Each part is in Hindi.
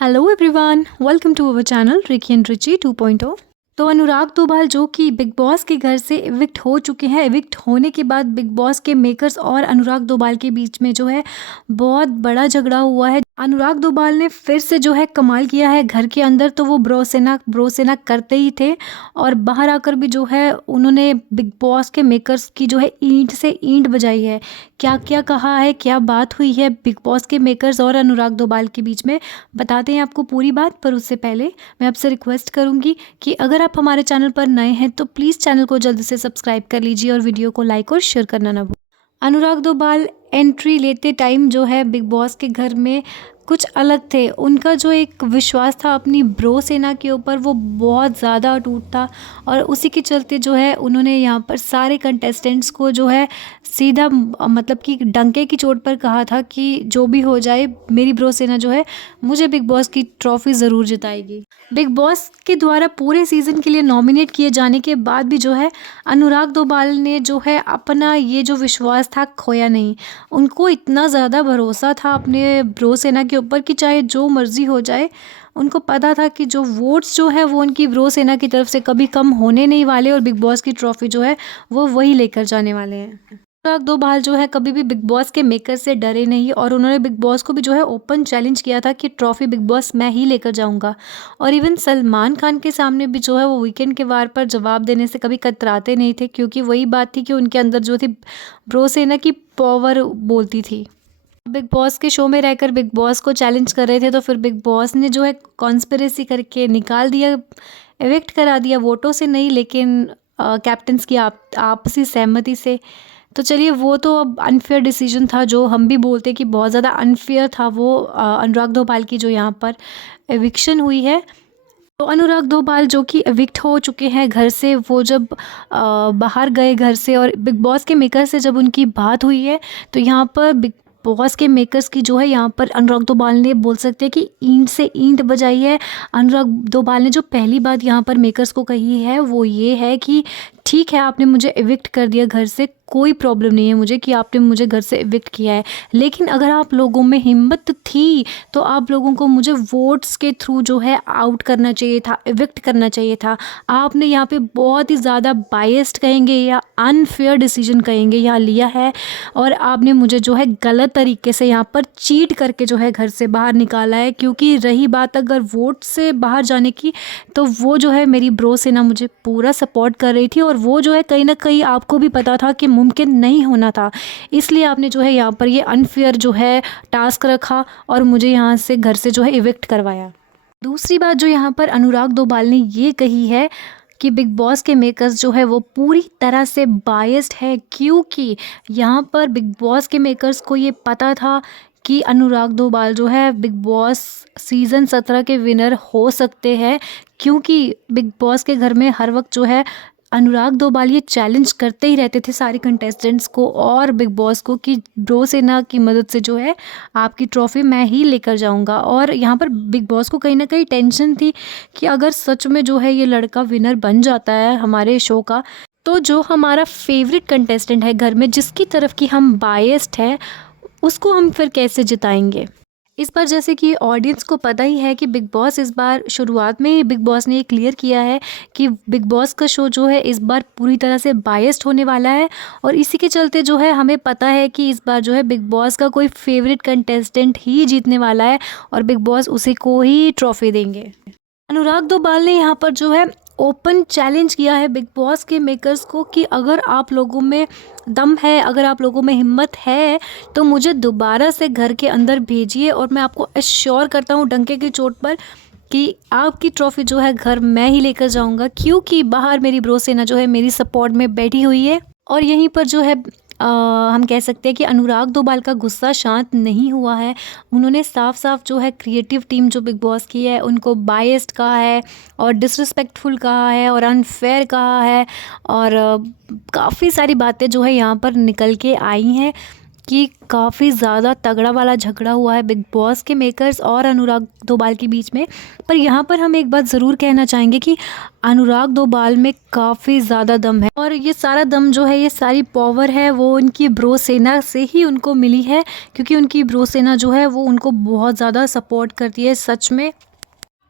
Hello everyone, welcome to our channel Ricky and Richie 2.0। तो अनुराग दोभाल जो कि बिग बॉस के घर से इविक्ट हो चुके हैं। इविक्ट होने के बाद बिग बॉस के मेकर्स और अनुराग दोभाल के बीच में जो है बहुत बड़ा झगड़ा हुआ है। अनुराग दोभाल ने फिर से जो है कमाल किया है। घर के अंदर तो वो ब्रोसेना करते ही थे और बाहर आकर भी जो है उन्होंने बिग बॉस के मेकर्स की जो है ईंट से ईंट बजाई है। क्या क्या कहा है, क्या बात हुई है बिग बॉस के मेकर्स और अनुराग दोभाल के बीच में, बताते हैं आपको पूरी बात। पर उससे पहले मैं आपसे रिक्वेस्ट करूंगी कि अगर आप हमारे चैनल पर नए हैं तो प्लीज़ चैनल को जल्दी से सब्सक्राइब कर लीजिए और वीडियो को लाइक और शेयर करना ना भूलें। अनुराग दोभाल एंट्री लेते टाइम जो है बिग बॉस के घर में कुछ अलग थे। उनका जो एक विश्वास था अपनी ब्रो सेना के ऊपर वो बहुत ज़्यादा अटूट था और उसी के चलते जो है उन्होंने यहाँ पर सारे कंटेस्टेंट्स को जो है सीधा मतलब कि डंके की चोट पर कहा था कि जो भी हो जाए मेरी ब्रो सेना जो है मुझे बिग बॉस की ट्रॉफी ज़रूर जिताएगी। बिग बॉस के द्वारा पूरे सीज़न के लिए नॉमिनेट किए जाने के बाद भी जो है अनुराग दोभाल ने जो है अपना ये जो विश्वास था खोया नहीं। उनको इतना ज़्यादा भरोसा था अपने ब्रो सेना के ऊपर कि चाहे जो मर्ज़ी हो जाए, उनको पता था कि जो वोट्स जो है वो उनकी ब्रो सेना की तरफ से कभी कम होने नहीं वाले और बिग बॉस की ट्रॉफ़ी जो है वो वही लेकर जाने वाले हैं। अनुराग दोभाल जो है कभी भी बिग बॉस के मेकर से डरे नहीं और उन्होंने बिग बॉस को भी जो है ओपन चैलेंज किया था कि ट्रॉफी बिग बॉस मैं ही लेकर जाऊंगा। और इवन सलमान खान के सामने भी जो है वो वीकेंड के वार पर जवाब देने से कभी कतराते नहीं थे, क्योंकि वही बात थी कि उनके अंदर जो थी ब्रो सेना की पावर बोलती थी। बिग बॉस के शो में रहकर बिग बॉस को चैलेंज कर रहे थे तो फिर बिग बॉस ने जो है कॉन्स्पिरेसी करके निकाल दिया, एविक्ट करा दिया, वोटों से नहीं लेकिन कैप्टन्स की आपसी सहमति से। तो चलिए, वो तो अब अनफेयर डिसीजन था, जो हम भी बोलते कि बहुत ज़्यादा अनफेयर था वो अनुराग दोभाल की जो यहाँ पर एविक्शन हुई है। तो अनुराग दोभाल जो कि एविक्ट हो चुके हैं घर से, वो जब बाहर गए घर से और बिग बॉस के मेकर से जब उनकी बात हुई है तो यहाँ पर बिग बॉस के मेकर्स की जो है यहाँ पर अनुराग दोभाल ने बोल सकते हैं कि ईंट से ईंट बजाई है। अनुराग दोभाल ने जो पहली बात यहाँ पर मेकर्स को कही है वो ये है कि ठीक है, आपने मुझे एविक्ट कर दिया घर से, कोई प्रॉब्लम नहीं है मुझे कि आपने मुझे घर से एविक्ट किया है, लेकिन अगर आप लोगों में हिम्मत थी तो आप लोगों को मुझे वोट्स के थ्रू जो है आउट करना चाहिए था, एविक्ट करना चाहिए था। आपने यहाँ पे बहुत ही ज़्यादा बायस्ड कहेंगे या अनफेयर डिसीजन कहेंगे यहाँ लिया है और आपने मुझे जो है गलत तरीके से यहाँ पर चीट करके जो है घर से बाहर निकाला है। क्योंकि रही बात अगर वोट से बाहर जाने की, तो वो जो है मेरी ब्रो सेना मुझे पूरा सपोर्ट कर रही थी और वो जो है कहीं ना कहीं आपको भी पता था कि मुमकिन नहीं होना था, इसलिए आपने जो है यहाँ पर ये अनफेयर जो है टास्क रखा और मुझे यहाँ से घर से जो है इविक्ट करवाया। दूसरी बात जो यहाँ पर अनुराग दोभाल ने ये कही है कि बिग बॉस के मेकर्स जो है वो पूरी तरह से बायस्ड है, क्योंकि यहाँ पर बिग बॉस के मेकर्स को ये पता था कि अनुराग दोभाल जो है बिग बॉस सीज़न 17 के विनर हो सकते हैं। क्योंकि बिग बॉस के घर में हर वक्त जो है अनुराग दोभाल ये चैलेंज करते ही रहते थे सारे कंटेस्टेंट्स को और बिग बॉस को कि ब्रो सेना की मदद से जो है आपकी ट्रॉफी मैं ही लेकर जाऊंगा। और यहाँ पर बिग बॉस को कहीं ना कहीं टेंशन थी कि अगर सच में जो है ये लड़का विनर बन जाता है हमारे शो का, तो जो हमारा फेवरेट कंटेस्टेंट है घर में, जिसकी तरफ की हम बायस्ड है, उसको हम फिर कैसे जिताएंगे। इस बार जैसे कि ऑडियंस को पता ही है कि बिग बॉस इस बार शुरुआत में ही बिग बॉस ने ये क्लियर किया है कि बिग बॉस का शो जो है इस बार पूरी तरह से बायस्ड होने वाला है और इसी के चलते जो है हमें पता है कि इस बार जो है बिग बॉस का कोई फेवरेट कंटेस्टेंट ही जीतने वाला है और बिग बॉस उसी को ही ट्रॉफी देंगे। अनुराग दोभाल ने यहाँ पर जो है ओपन चैलेंज किया है बिग बॉस के मेकर्स को कि अगर आप लोगों में दम है, अगर आप लोगों में हिम्मत है तो मुझे दोबारा से घर के अंदर भेजिए और मैं आपको एश्योर करता हूँ डंके की चोट पर कि आपकी ट्रॉफी जो है घर मैं ही लेकर जाऊंगा। क्योंकि बाहर मेरी ब्रो सेना जो है मेरी सपोर्ट में बैठी हुई है और यहीं पर जो है हम कह सकते हैं कि अनुराग दोभाल का गुस्सा शांत नहीं हुआ है। उन्होंने साफ साफ जो है क्रिएटिव टीम जो बिग बॉस की है उनको बायस्ड कहा है और डिसरिस्पेक्टफुल कहा है और अनफेयर कहा है और काफ़ी सारी बातें जो है यहाँ पर निकल के आई हैं। कि काफ़ी ज़्यादा तगड़ा वाला झगड़ा हुआ है बिग बॉस के मेकर्स और अनुराग दोबाल के बीच में। पर यहाँ पर हम एक बात ज़रूर कहना चाहेंगे कि अनुराग दोबाल में काफ़ी ज़्यादा दम है, और ये सारा दम जो है, ये सारी पावर है, वो उनकी ब्रो सेना से ही उनको मिली है, क्योंकि उनकी ब्रो सेना जो है वो उनको बहुत ज़्यादा सपोर्ट करती है सच में।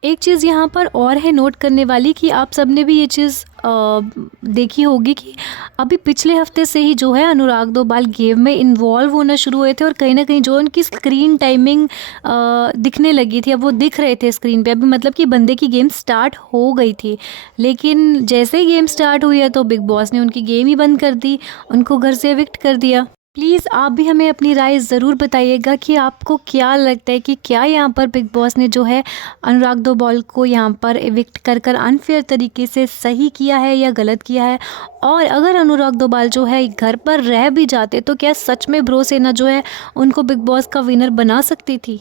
एक चीज़ यहाँ पर और है नोट करने वाली, कि आप सब ने भी ये चीज़ देखी होगी कि अभी पिछले हफ्ते से ही जो है अनुराग दोबाल गेम में इन्वॉल्व होना शुरू हुए थे, और कहीं ना कहीं जो उनकी स्क्रीन टाइमिंग दिखने लगी थी, अब वो दिख रहे थे स्क्रीन पे, अभी मतलब कि बंदे की गेम स्टार्ट हो गई थी। लेकिन जैसे ही गेम स्टार्ट हुई है तो बिग बॉस ने उनकी गेम ही बंद कर दी, उनको घर से एविक्ट कर दिया। प्लीज़ आप भी हमें अपनी राय ज़रूर बताइएगा कि आपको क्या लगता है कि क्या यहाँ पर बिग बॉस ने जो है अनुराग दोबाल को यहाँ पर एविक्ट कर कर अनफेयर तरीके से सही किया है या गलत किया है। और अगर अनुराग दोबाल जो है घर पर रह भी जाते तो क्या सच में ब्रो सेना जो है उनको बिग बॉस का विनर बना सकती थी।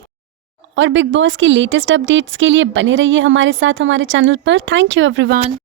और बिग बॉस की लेटेस्ट अपडेट्स के लिए बने रहिए हमारे साथ हमारे चैनल पर। Thank you everyone.